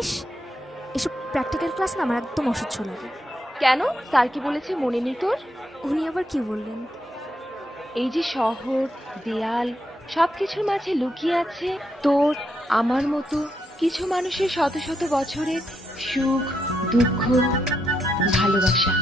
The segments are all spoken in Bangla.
ইস, এসব প্র্যাকটিক্যাল ক্লাস না আমার একদম অসহ্য লাগে। কেন, স্যার কি বলেছে মনে নেই তোর? উনি আবার কি বললেন? এই যে শহর, দেয়াল, সবকিছুর মাঝে লুকিয়ে আছে তোর আমার মতো কিছু মানুষের শত শত বছরের সুখ, দুঃখ, ভালোবাসা।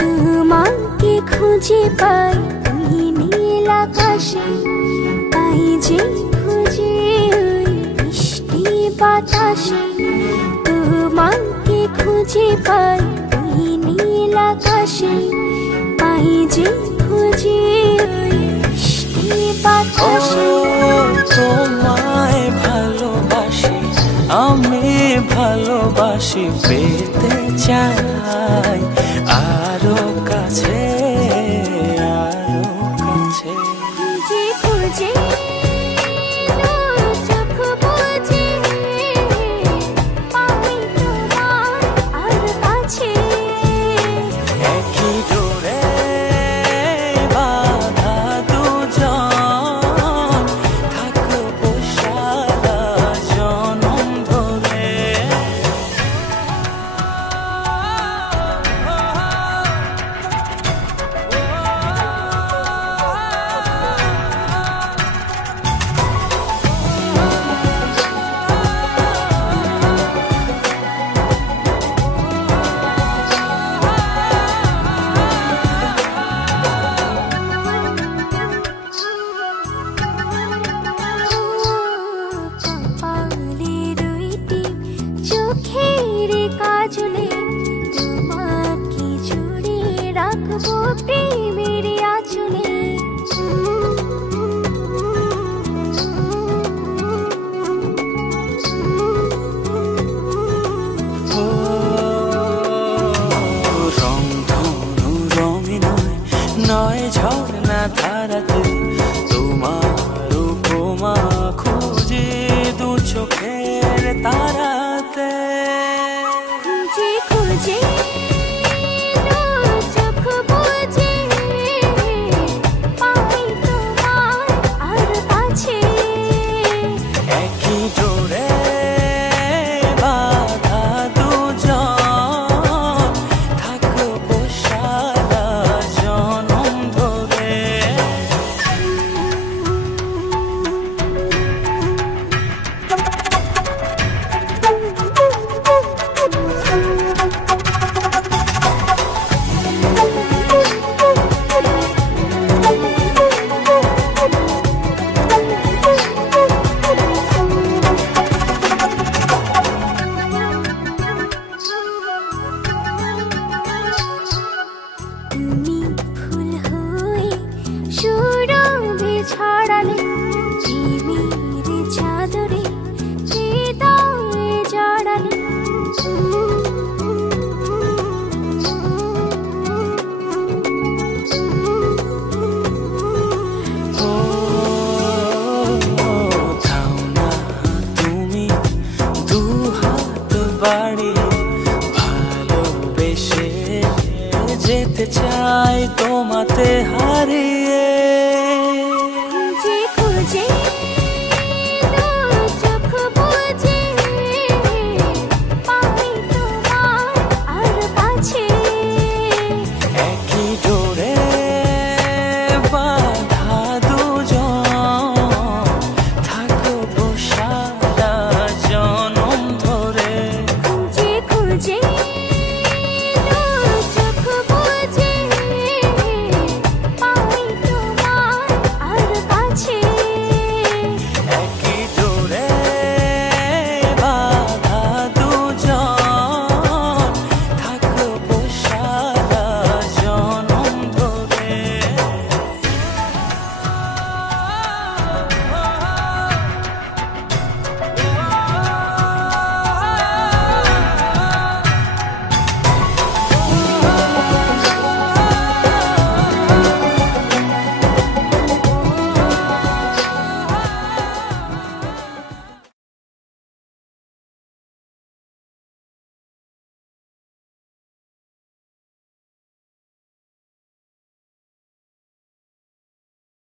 তোমাকে খুঁজে পাই ওই নীল আকাশে, পাই যে খুঁজে ওই মিষ্টি বাতাসে। তোমাকে খুঁজে পাই ওই নীল আকাশে, পাই যে খুঁজে ওই মিষ্টি বাতাসে। তোমায় ভালোবাসি, আমি ভালোবাসি পেতে চাই।